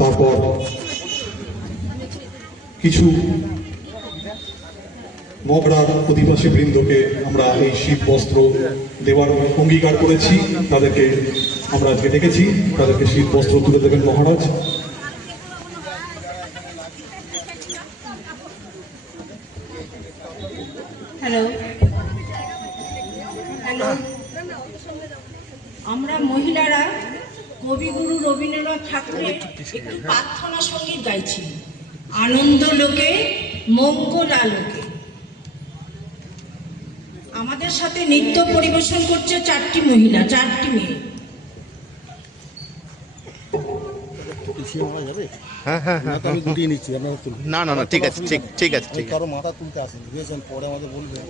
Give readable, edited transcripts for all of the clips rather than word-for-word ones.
তারপর কিছু মগরার অধিবাসী বৃন্দকে আমরা এই শীত বস্ত্র দেওয়ার অঙ্গীকার করেছি। তাদেরকে আমরা আজকে ডেকেছি, তাদেরকে শীত বস্ত্র তুলে দেবেন মহারাজ। হ্যালো হ্যালো, আমরা মহিলারা কবিগুরু রবীন্দ্রনাথ ঠাকুরের একটু প্রার্থনা সঙ্গীত গাইছি, আনন্দ লোকে মঙ্গল আলোকে। আমাদের সাথে নৃত্য পরিবেশন করছে 4টি মহিলা, 4টি মেয়ে। হ্যাঁ হ্যাঁ হ্যাঁ, আমি গুটিয়ে নিচ্ছি, না না না, ঠিক আছে, ঠিক আছে, ঠিক আছে। কারো মাথা তুলতে আসেন, বুঝেছেন, পরে আমাদের বলবেন।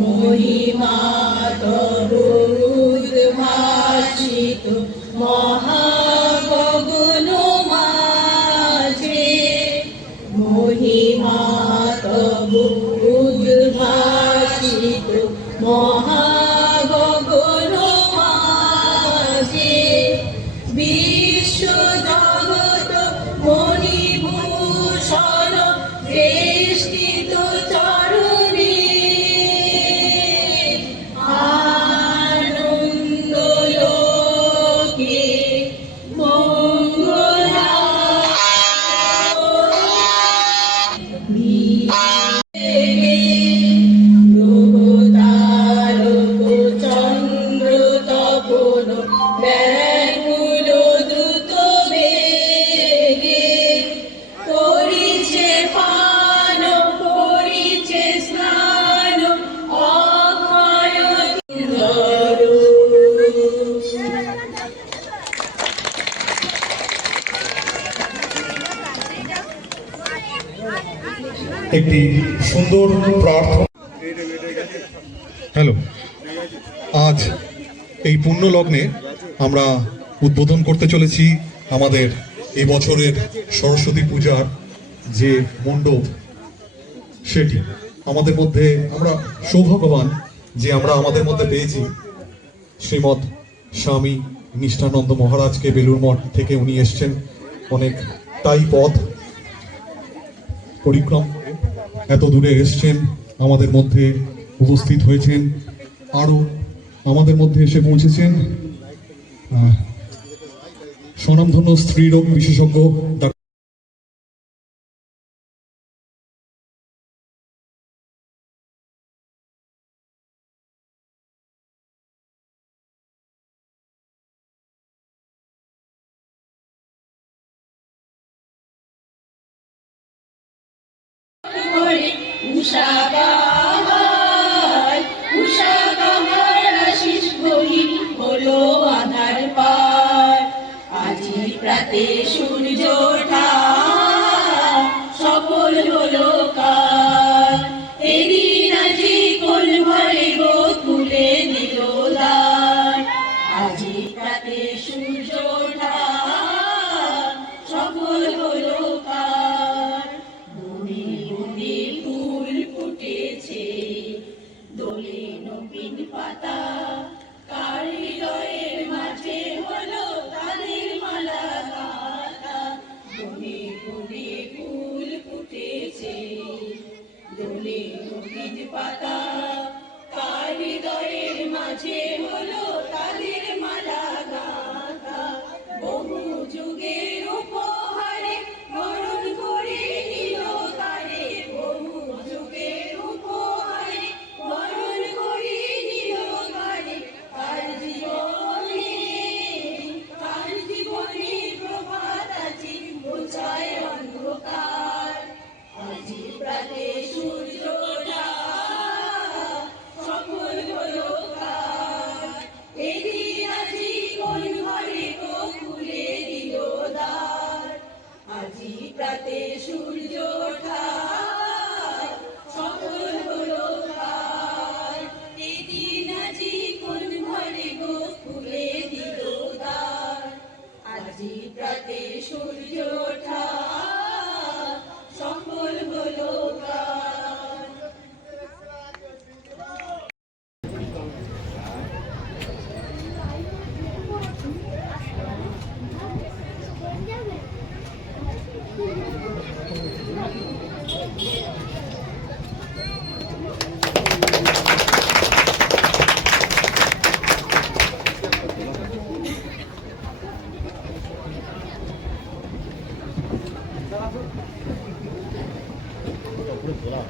মহিমা তরুদ ভাসিত মহাগগন মাঝে, মহিমা তরুদ ভাসিত মহাগগন মাঝে, বিশ্ব জগৎ মণিভূষণ বেষ্টিত চরণে, আনন্দ লোকে মঙ্গলা চন্দ্র তপন ব্যাকুল দ্রুত বেগে, করিছে পান করিছে স্নান অক্ষয় একটি সুন্দর প্রার্থনা। হ্যালো, আজ এই পুণ্য লগ্নে আমরা উদ্বোধন করতে চলেছি আমাদের এই বছরের সরস্বতী পূজার যে মণ্ডপ, সেটি আমাদের মধ্যে আমরা সৌভাগ্যবান যে আমরা আমাদের মধ্যে পেয়েছি শ্রীমৎ স্বামী নিষ্ঠানন্দ মহারাজকে। বেলুর মঠ থেকে উনি এসছেন, অনেকটাই পথ পরিক্রম করে এত দূরে এসছেন, আমাদের মধ্যে উপস্থিত হয়েছেন। আরও আমাদের মধ্যে এসে পৌঁছেছেন স্বনামধন্য স্ত্রীরোগ বিশেষজ্ঞ উষা কাহার আশিস বলি হলো আধার পার, আজি প্রাতে সূর্য ওঠা সকল হলো কার, এদিন আজি কোল ভরে গো তুলে দিল দ্বার, আজি প্রাতে সূর্য ওঠা সকল হলো কার, বনে বনে ফুল ফুটেছে দোলে নবীন পাতা, কার হৃদয়ের মাঝে হলো তাদের মালা গাঁথা, বনে বনে ফুল ফুটেছে দোলে নবীন পাতা, কার হৃদয়ের মাঝে হলো তাদের মালা গাঁথা, বহু যুগের উপহারে বরণ করে নিল তারে, বহু যুগের উপহারে বরণ করে নিল তারে, কার জীবনে প্রভাত আজি বোঝায় অন্ধকার, আজি প্রাতে করে তোলা